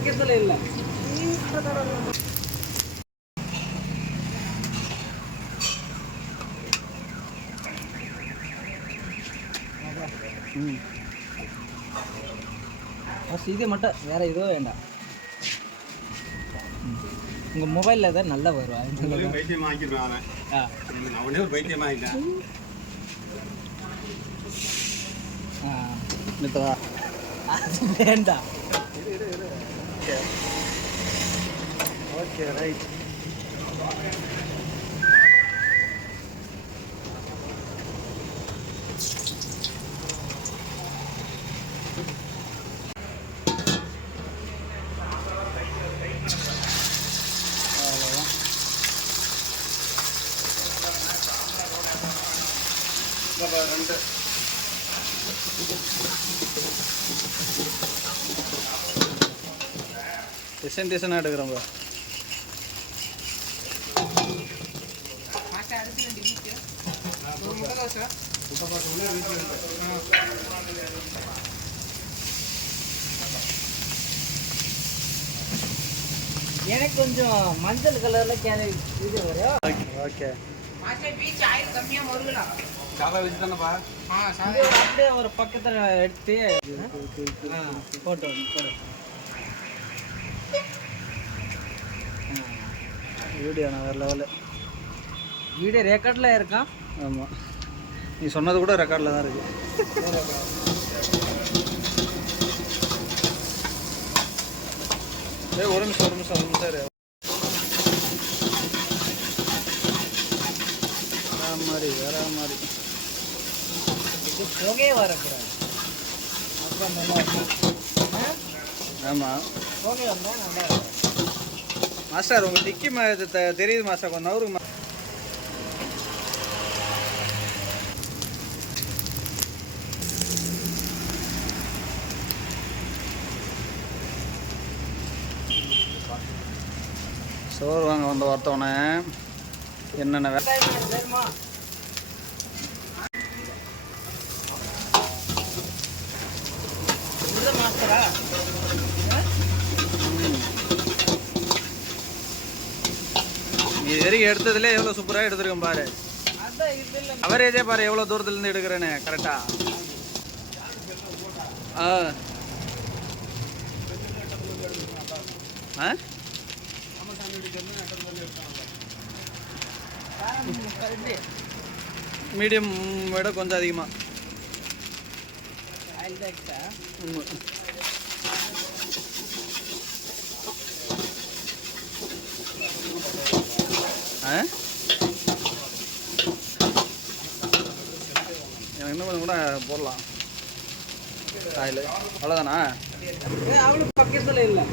பக்கத்துல இல்ல. இது மட்டும் வேற எதுவும் வேண்டாம். உங்க மொபைல்ல தான் நல்லா வரும். வைத்தியம் வாங்கிடுவேன். அவனே ஒரு வைத்தியம் வாங்கிட்டேன். வேண்டாம். Okay right. ரெண்டு டிசைனாக எடுக்கிறோம். எனக்கு கொஞ்சம் மஞ்சள் கலர்ல கேரட் இது வரும். ஓகே அப்படியே ஒரு பக்கத்துல எடுத்து போட்டோ வீடியோ நான் வேறு லெவலில் வீடியோ ரெக்கார்டில் இருக்கான். ஆமாம், நீ சொன்னது கூட ரெக்கார்டில் தான் இருக்குது. ஒரு நிமிஷம் வேற மாதிரி இது புகையே வரக்கூடாது. அப்புறம் நல்லா இருக்கும். ஆமாம், புகை வந்தால் நல்லா இருக்கும். மாஸ்டர் உங்கள் டிக்கி தெரியுது மாஸ்டர், கொஞ்சம் அவருக்கு சோறு வாங்க வந்த ஒருத்தவனே என்னென்ன வேணுமா மாஸ்டரா? நீ இது வரைக்கும் எடுத்ததுல எவ்வளோ சூப்பராக எடுத்துருக்கேன் பாரு. அவரேஜே பாரு எவ்வளோ தூரத்துலேருந்து எடுக்கிறேன்னு கரெக்டா. மீடியம் விட கொஞ்சம் அதிகமாக. எனக்கு இன்னும் கொஞ்சம் கூட போடலாம் காயில். அவ்வளோதானா? அவ்வளோ பக்கத்தில் இல்லை.